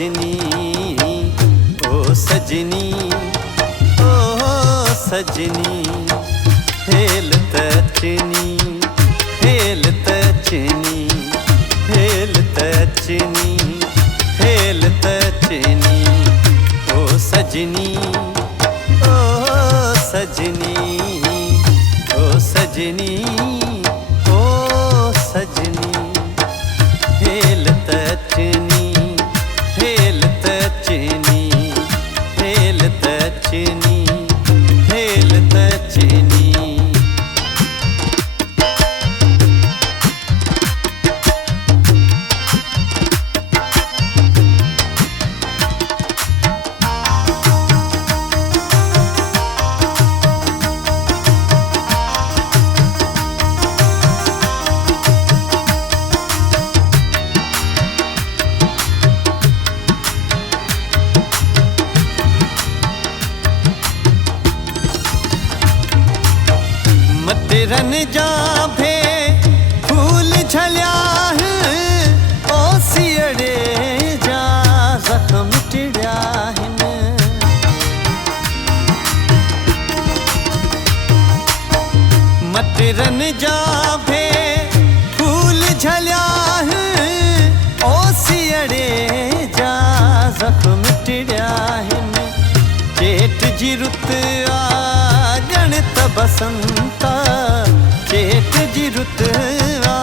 सजनी ओ सजनी ओ सजनी हेल तचनी हेल तचनी हेल तचनी हेल तचनी ओ सजनी ओ सजनी ओ सजनी ओ सजनी हेल तचनी हेल तचनी हेल तचनी हेल तचनी। रन जाभे फूल झलिया ओ सियड़े जा जख्म टिड़िया मत रन जाभे फूल झलिया ओ सियड़े जा जख्म टिड़िया चेट जी रुत आ गणत बसंता चेट जी रुत आ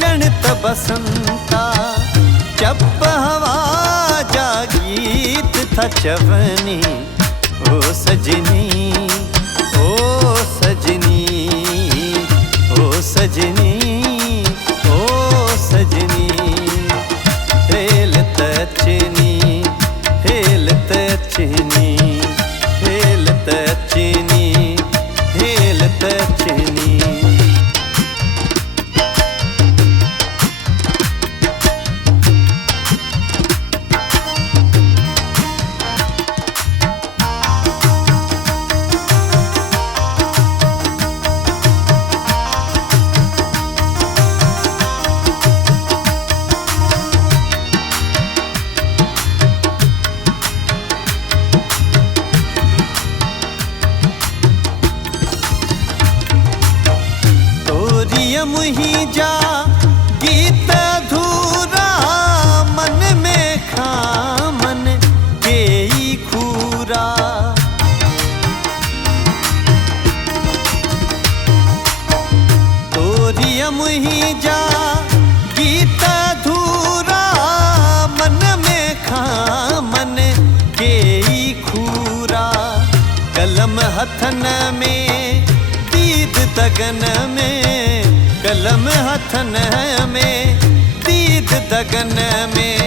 गणत बसंता चप हवा जा गीत था चवनी ओ सजनी ओ सजनी ओ सजनी ओ सजनी हेल तचनी हेल तचनी हेल तचनी हेल तचनी। मुही जा गीत धूरा मन में खामन के खूरा तोरिया मुही जा गीत धूरा मन में खामन के खूरा कलम हथन में दीद दगन में कलम हथन में दीद दगन में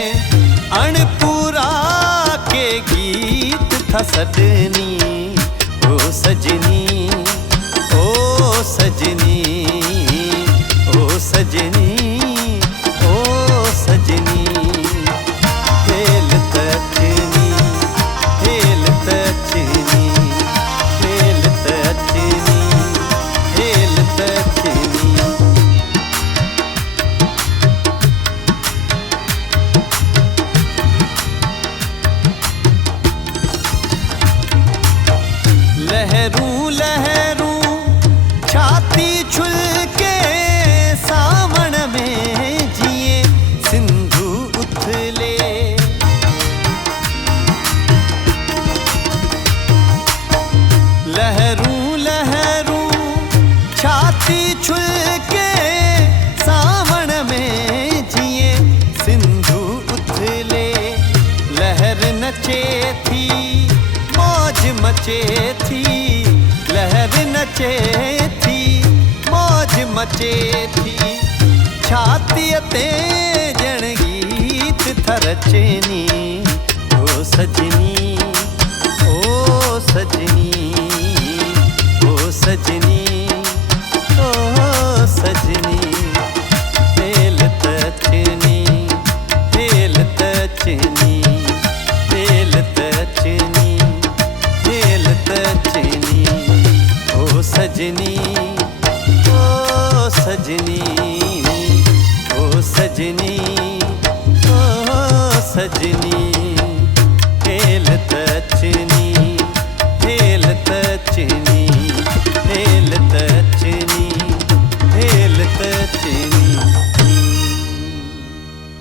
अणपुरा के गीत था सजनी ओ सजनी ओ सजनी ओ सजनी ओ सजनी हेल तचनी हेल तचनी हेल तचनी हेल तचनी। लहरूं लहरूं छाती छुल के सावण में जिए सिंधु उथले लहरूं लहरूं छाती छुल के सावण में जिए सिंधु उथले लहर नचे थी मौज मचे थी लहर नचे थी मौज मचे थी छाती ते जण गीत थरचनी ओ सजनी ओ सजनी ओ सजनी ओ सजनी हेल तचनी हेल तचनी हेल तचनी हेल तचनी ओ सजनी ओ सजनी ओ सजनी ओ सजनी। झील ते